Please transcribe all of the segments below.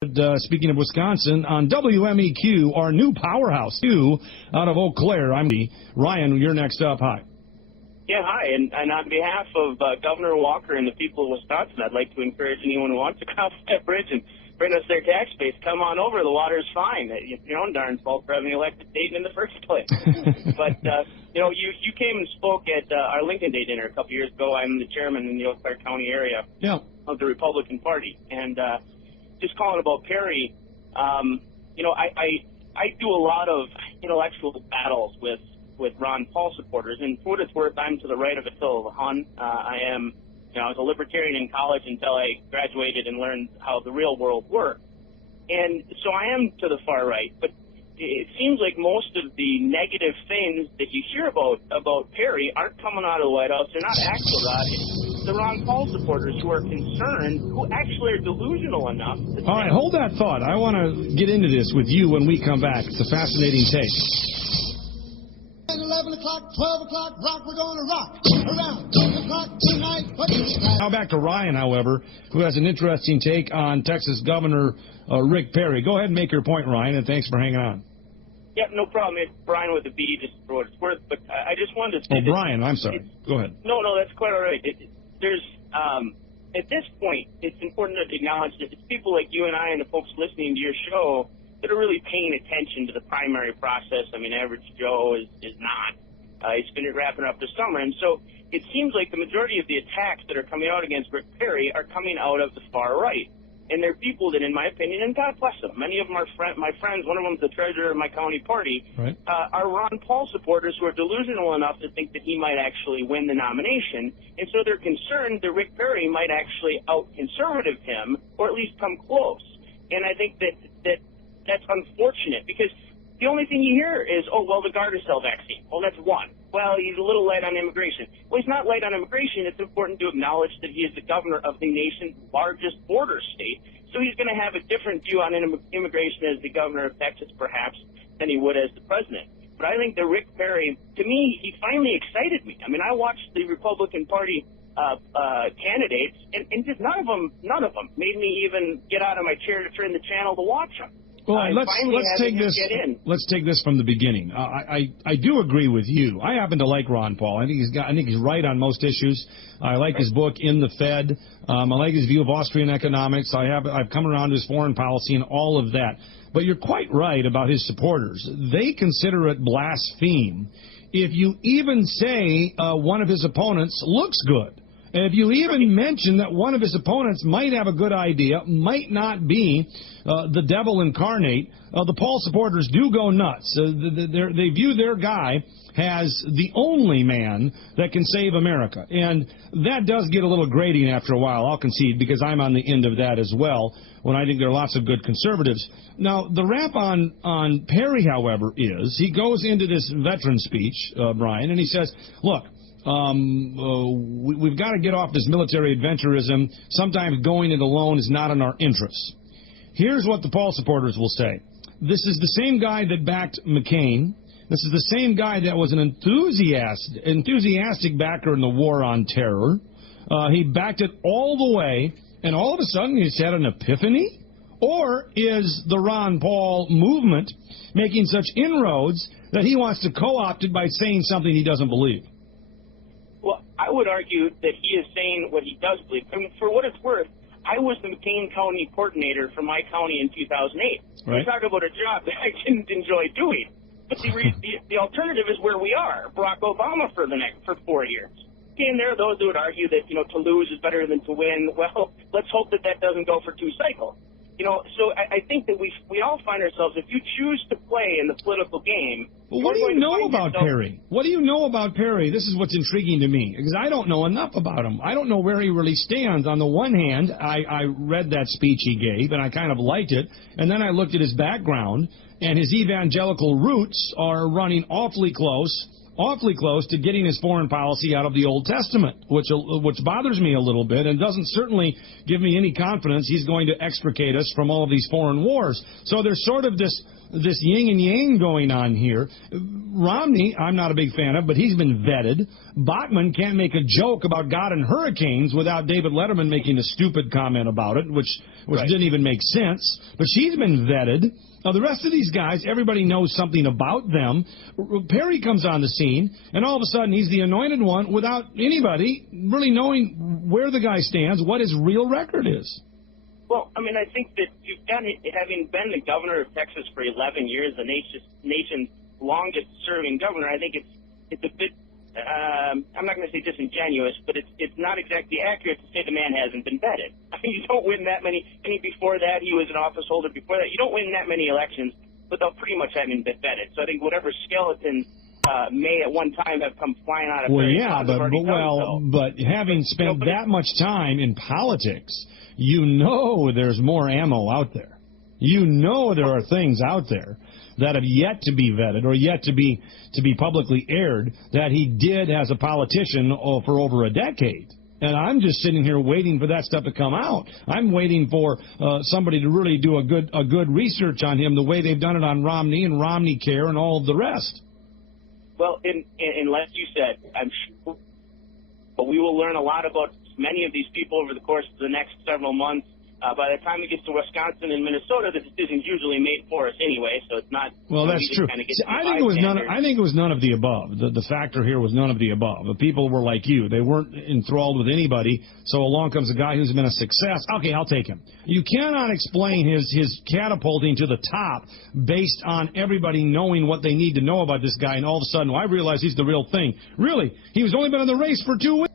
Speaking of Wisconsin, on WMEQ, our new powerhouse, out of Eau Claire. I'm Ryan. You're next up. Hi. Yeah, hi. And on behalf of Governor Walker and the people of Wisconsin, I'd like to encourage anyone who wants to cross that bridge and bring us their tax base, come on over. The water's fine. It's your own darn fault for having elected Dayton in the first place. But, you came and spoke at our Lincoln Day dinner a couple years ago. I'm the chairman in the Eau Claire County area of the Republican Party. And just calling about Perry, I do a lot of intellectual battles with Ron Paul supporters, and for what it's worth, I'm to the right of Attila the Hun. I was a libertarian in college until I graduated and learned how the real world worked. And so I am to the far right, but it seems like most of the negative things that you hear about Perry aren't coming out of the White House. They're not Axelrod. It's the Ron Paul supporters who are concerned, who actually are delusional enough. All right, hold that thought. I want to get into this with you when we come back. It's a fascinating take. 11 o'clock, 12 o'clock, rock, we're going to rock around 12 o'clock tonight. Now back to Ryan, however, who has an interesting take on Texas Governor Rick Perry. Go ahead and make your point, Ryan, and thanks for hanging on. Yeah, no problem. It's Brian with a B, just for what it's worth. But I just wanted to say... Oh, Brian, I'm sorry. Go ahead. No, that's quite all right. At this point, it's important to acknowledge that it's people like you and I and the folks listening to your show that are really paying attention to the primary process. I mean, average Joe is not. He's been wrapping up the summer. And so it seems like the majority of the attacks that are coming out against Rick Perry are coming out of the far right. And they're people that, in my opinion, and God bless them, many of them are my friends, one of them is the treasurer of my county party, right, are Ron Paul supporters who are delusional enough to think that he might actually win the nomination. And so they're concerned that Rick Perry might actually out-conservative him, or at least come close. And I think that's unfortunate, because the only thing you hear is, oh, well, the Gardasil vaccine. Well, that's one. Well, he's a little light on immigration. Well, he's not light on immigration. It's important to acknowledge that he is the governor of the nation's largest border state, so he's going to have a different view on immigration as the governor of Texas, perhaps, than he would as the president. But I think that Rick Perry, to me, he finally excited me. I mean, I watched the Republican Party candidates, and just none of them made me even get out of my chair to turn the channel to watch them. Well, let's take this from the beginning. I do agree with you. I happen to like Ron Paul. I think he's right on most issues. I like his book In the Fed. I like his view of Austrian economics. I've come around to his foreign policy and all of that. But you're quite right about his supporters. They consider it blaspheme if you even say one of his opponents looks good. And if you even mention that one of his opponents might have a good idea, might not be the devil incarnate, the Paul supporters do go nuts. They view their guy as the only man that can save America. And that does get a little grating after a while, I'll concede, because I'm on the end of that as well, when I think there are lots of good conservatives. Now, the rap on Perry, however, is he goes into this veteran speech, Brian, and he says, look, we've got to get off this military adventurism. Sometimes going it alone is not in our interests. Here's what the Paul supporters will say. This is the same guy that backed McCain. This is the same guy that was an enthusiastic backer in the war on terror. He backed it all the way, and all of a sudden he's had an epiphany? Or is the Ron Paul movement making such inroads that he wants to co-opt it by saying something he doesn't believe? Well, I would argue that he is saying what he does believe. I mean, for what it's worth, I was the McCain County coordinator for my county in 2008. Right. We talk about a job that I didn't enjoy doing. But the alternative is where we are, Barack Obama for 4 years. Okay, and there are those who would argue that, to lose is better than to win. Well, let's hope that doesn't go for 2 cycles. So I think that we all find ourselves, if you choose to play in the political game... Well, what do you know about Perry? What do you know about Perry? This is what's intriguing to me, because I don't know enough about him. I don't know where he really stands. On the one hand, I read that speech he gave, and I kind of liked it, and then I looked at his background, and his evangelical roots are running awfully close to getting his foreign policy out of the Old Testament, which bothers me a little bit and doesn't certainly give me any confidence he's going to extricate us from all of these foreign wars. So there's sort of this this yin and yang going on here. Romney, I'm not a big fan of, but he's been vetted. Bachmann can't make a joke about God and hurricanes without David Letterman making a stupid comment about it, which didn't even make sense. But she's been vetted. The rest of these guys, everybody knows something about them. Perry comes on the scene, and all of a sudden he's the anointed one without anybody really knowing where the guy stands, what his real record is. Well, I mean, I think that you've done it, having been the governor of Texas for 11 years, the nation's longest-serving governor. I think it's a bit, I'm not going to say disingenuous, but it's not exactly accurate to say the man hasn't been vetted. I mean, you don't win that many. I mean, before that, he was an office holder. Before that, you don't win that many elections without pretty much having been vetted. So I think whatever skeletons may at one time have come flying out of but having spent that much time in politics, you know there's more ammo out there. You know there are things out there that have yet to be vetted or yet to be publicly aired that he did as a politician for over a decade. And I'm just sitting here waiting for that stuff to come out. I'm waiting for somebody to really do a good research on him the way they've done it on Romney and Romney Care and all of the rest. Well, unless you said, I'm sure, but we will learn a lot about many of these people over the course of the next several months. By the time it gets to Wisconsin and Minnesota, the decision's usually made for us anyway, so it's not. Well, that's true. I think it was none of the above. The factor here was none of the above. The people were like you; they weren't enthralled with anybody. So along comes a guy who's been a success. Okay, I'll take him. You cannot explain his catapulting to the top based on everybody knowing what they need to know about this guy, and all of a sudden, I realize he's the real thing. Really, he was only been in the race for 2 weeks.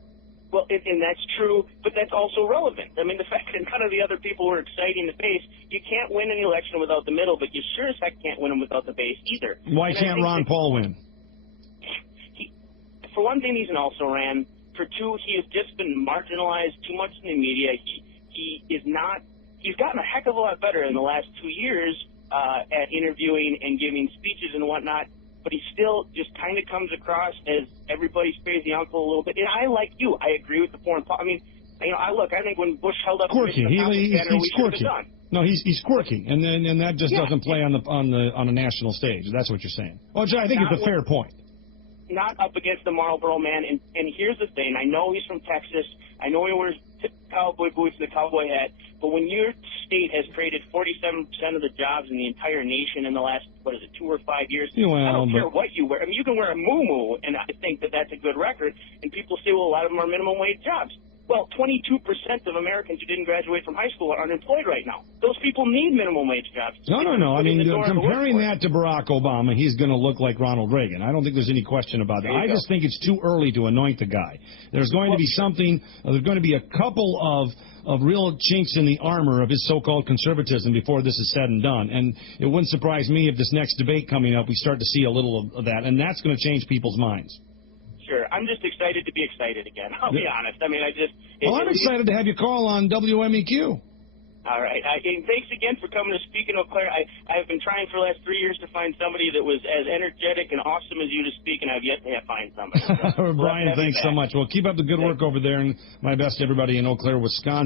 Well, and that's true, but that's also relevant. I mean, the fact that none of the other people were exciting the base, you can't win an election without the middle, but you sure as heck can't win them without the base either. Why can't Ron Paul win? For one thing, he's an also-ran. For two, he has just been marginalized too much in the media. He's gotten a heck of a lot better in the last 2 years at interviewing and giving speeches and whatnot. But he still just kind of comes across as everybody's crazy uncle a little bit. And I, like you, I agree with the foreign policy. I mean, I think when Bush held up quirky. He's quirky. Done. No, he's quirky, and that just doesn't play on a national stage. That's what you're saying. Well, I think it's a fair point. Not up against the Marlboro man. And here's the thing: I know he's from Texas. I know he wears cowboy boots and the cowboy hat. But when your state has created 47% of the jobs in the entire nation in the last, 2 or 5 years, I don't care what you wear. I mean, you can wear a muumuu, and I think that's a good record. And people say, well, a lot of them are minimum wage jobs. Well, 22% of Americans who didn't graduate from high school are unemployed right now. Those people need minimum wage jobs. No. I mean, comparing that to Barack Obama, he's going to look like Ronald Reagan. I don't think there's any question about that. I just think it's too early to anoint the guy. There's going to be there's going to be a couple of real chinks in the armor of his so-called conservatism before this is said and done. And it wouldn't surprise me if this next debate coming up, we start to see a little of that. And that's going to change people's minds. Sure. I'm just excited to be excited again. I'll be honest. I mean, I'm excited to have you call on WMEQ. All right. And thanks again for coming to speak in Eau Claire. I've been trying for the last 3 years to find somebody that was as energetic and awesome as you to speak, and I've yet to find somebody. So Brian, thanks so much. Well, keep up the good work over there, and my best to everybody in Eau Claire, Wisconsin.